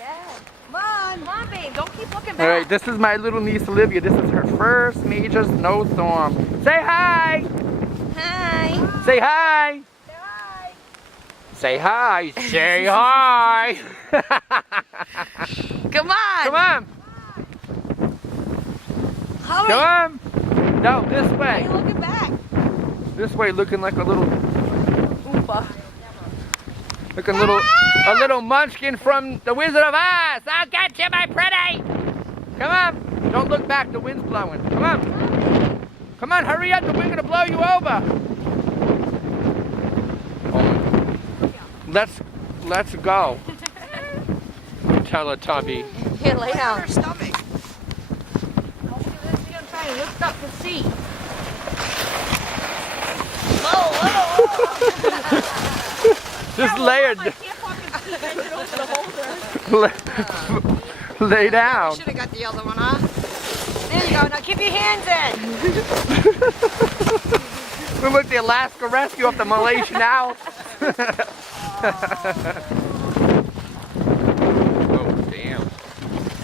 Come on. Come on, babe. Don't keep looking back. All right, this is my little niece Olivia. This is her first major snowstorm. Say hi. Hi. Say hi. Say hi. Say hi. Come on. Come on. Hurry. Come on. No, this Why are way. you looking back? This way, looking like a little, Oompa. looking a little munchkin from the Wizard of Oz. I'll get you, my pretty. Come on. Don't look back. The wind's blowing. Come on. Come on, hurry up. The wind's gonna blow you over. Let's go. Teletubby. Here, lay down. Her stomach. Lift up the seat. Just lay it. Lay down. Should have got the other one, huh? There you go. Now keep your hands in. We're like the Alaska Rescue up the Malaysian Alps. Oh, damn.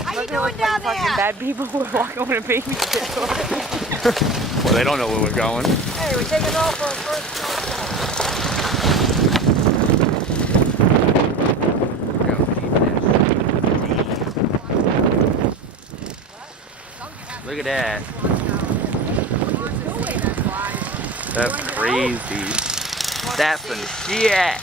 How you doing down there? Fucking bad people who are walking with a baby. Well, they don't know where we're going. Hey, we're taking off for our first Look at that. That's crazy. That's some shit.